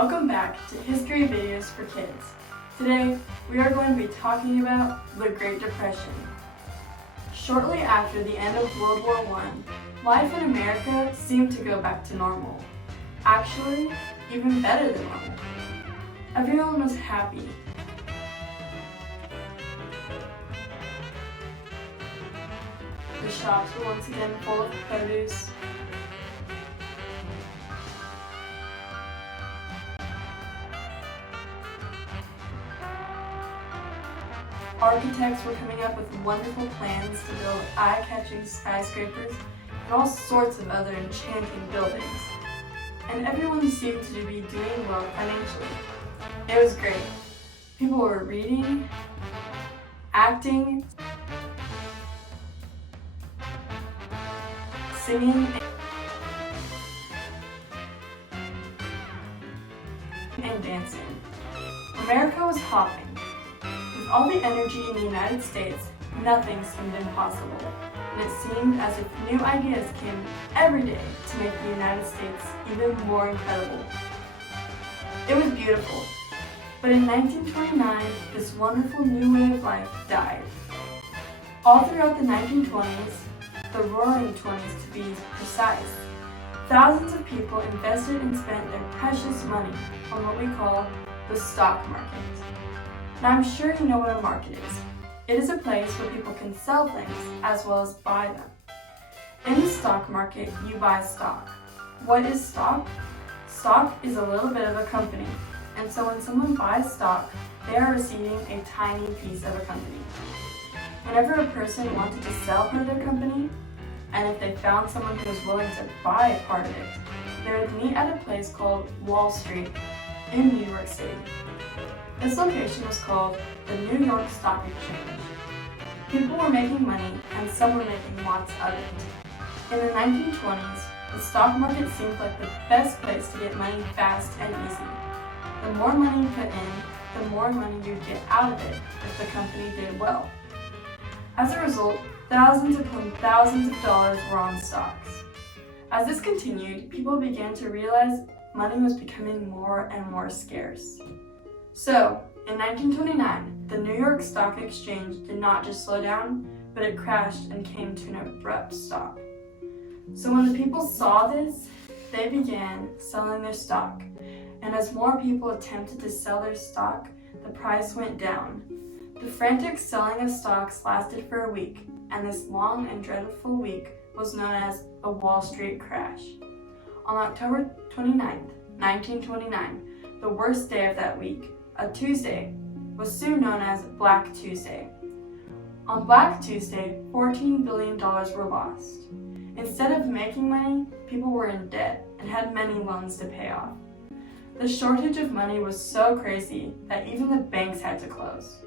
Welcome back to History Videos for Kids. Today, we are going to be talking about the Great Depression. Shortly after the end of World War I, life in America seemed to go back to normal. Actually, even better than normal. Everyone was happy. The shops were once again full of produce. Architects were coming up with wonderful plans to build eye-catching skyscrapers and all sorts of other enchanting buildings. And everyone seemed to be doing well financially. It was great. People were reading, acting, singing, and dancing. America was hopping. With all the energy in the United States, nothing seemed impossible, and it seemed as if new ideas came every day to make the United States even more incredible. It was beautiful, but in 1929, this wonderful new way of life died. All throughout the 1920s, the Roaring Twenties to be precise, thousands of people invested and spent their precious money on what we call the stock market. Now I'm sure you know what a market is. It is a place where people can sell things as well as buy them. In the stock market, you buy stock. What is stock? Stock is a little bit of a company, and so when someone buys stock, they are receiving a tiny piece of a company. Whenever a person wanted to sell part of their company, and if they found someone who was willing to buy a part of it, they would meet at a place called Wall Street in New York City. This location was called the New York Stock Exchange. People were making money, and some were making lots of it. In the 1920s, the stock market seemed like the best place to get money fast and easy. The more money you put in, the more money you'd get out of it if the company did well. As a result, thousands upon thousands of dollars were on stocks. As this continued, people began to realize money was becoming more and more scarce. So, in 1929, the New York Stock Exchange did not just slow down, but it crashed and came to an abrupt stop. So when the people saw this, they began selling their stock. And as more people attempted to sell their stock, the price went down. The frantic selling of stocks lasted for a week, and this long and dreadful week was known as a Wall Street crash. On October 29th, 1929, the worst day of that week, a Tuesday, was soon known as Black Tuesday. On Black Tuesday, $14 billion were lost. Instead of making money, people were in debt and had many loans to pay off. The shortage of money was so crazy that even the banks had to close.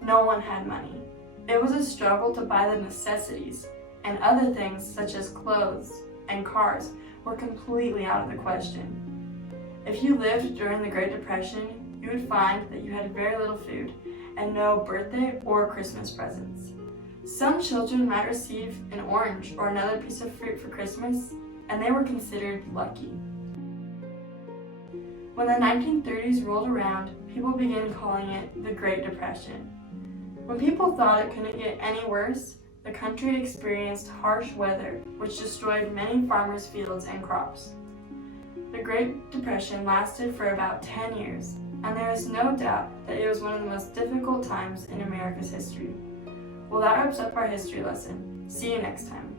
No one had money. It was a struggle to buy the necessities, and other things such as clothes and cars were completely out of the question. If you lived during the Great Depression, you would find that you had very little food and no birthday or Christmas presents. Some children might receive an orange or another piece of fruit for Christmas, and they were considered lucky. When the 1930s rolled around, people began calling it the Great Depression. When people thought it couldn't get any worse, the country experienced harsh weather, which destroyed many farmers' fields and crops. The Great Depression lasted for about 10 years, and there is no doubt that it was one of the most difficult times in America's history. Well, that wraps up our history lesson. See you next time.